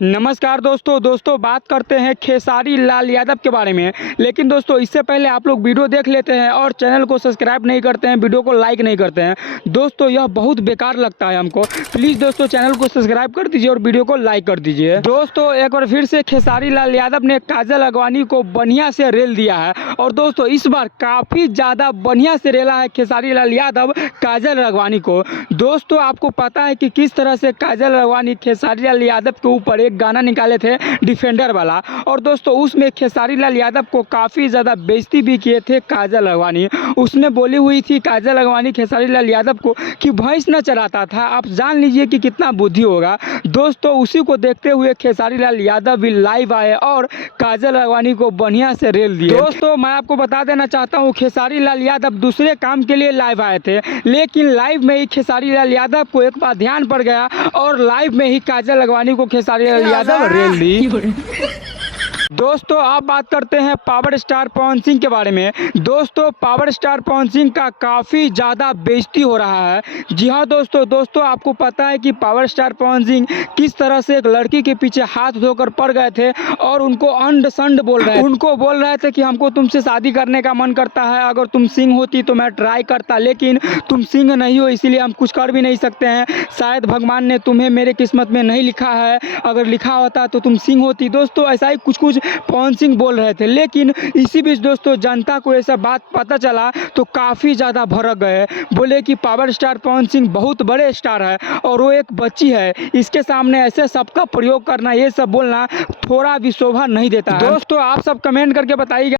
नमस्कार दोस्तों बात करते हैं खेसारी लाल यादव के बारे में। लेकिन दोस्तों इससे पहले आप लोग वीडियो देख लेते हैं और चैनल को सब्सक्राइब नहीं करते हैं, वीडियो को लाइक नहीं करते हैं। दोस्तों यह बहुत बेकार लगता है हमको। प्लीज़ दोस्तों चैनल को सब्सक्राइब कर दीजिए और वीडियो को लाइक कर दीजिए। दोस्तों एक बार फिर से खेसारी लाल यादव ने काजल अगवानी को बढ़िया से रेल दिया है और दोस्तों इस बार काफ़ी ज़्यादा बढ़िया से रेला है खेसारी लाल यादव काजल अगवानी को। दोस्तों आपको पता है कि किस तरह से काजल अगवानी खेसारी लाल यादव के ऊपर एक गाना निकाले थे डिफेंडर वाला, और दोस्तों उसमें खेसारी लाल यादव को काफ़ी ज़्यादा बेइज्जती भी किए थे काजल अगवानी। उसमें बोली हुई थी काजल अगवानी खेसारी लाल यादव को कि भैंस न चराता था। आप जान लीजिए कि कितना बुद्धि होगा। दोस्तों उसी को देखते हुए खेसारी लाल यादव भी लाइव आए और काजल अगवानी को बढ़िया से रेल दिए। दोस्तों मैं आपको बता देना चाहता हूँ खेसारी लाल यादव दूसरे काम के लिए लाइव आए थे, लेकिन लाइव में ही खेसारी लाल यादव को एक बार ध्यान पड़ गया और लाइव में ही काजल अगवानी को खेसारी लाल यादव रेल दी। दोस्तों आप बात करते हैं पावर स्टार पवन सिंह के बारे में। दोस्तों पावर स्टार पवन सिंह का काफ़ी ज़्यादा बेइज्जती हो रहा है। जी हाँ दोस्तों आपको पता है कि पावर स्टार पवन सिंह किस तरह से एक लड़की के पीछे हाथ धोकर पड़ गए थे और उनको अंड संड बोल रहे थे। उनको बोल रहे थे कि हमको तुमसे शादी करने का मन करता है, अगर तुम सिंह होती तो मैं ट्राई करता, लेकिन तुम सिंह नहीं हो इसलिए हम कुछ कर भी नहीं सकते हैं। शायद भगवान ने तुम्हें मेरे किस्मत में नहीं लिखा है, अगर लिखा होता तो तुम सिंह होती। दोस्तों ऐसा ही कुछ पवन सिंह बोल रहे थे, लेकिन इसी बीच दोस्तों जनता को ऐसा बात पता चला तो काफ़ी ज़्यादा भड़क गए। बोले कि पावर स्टार पवन सिंह बहुत बड़े स्टार है और वो एक बच्ची है, इसके सामने ऐसे शब्द का प्रयोग करना, ये सब बोलना थोड़ा भी शोभा नहीं देता है। दोस्तों आप सब कमेंट करके बताइएगा।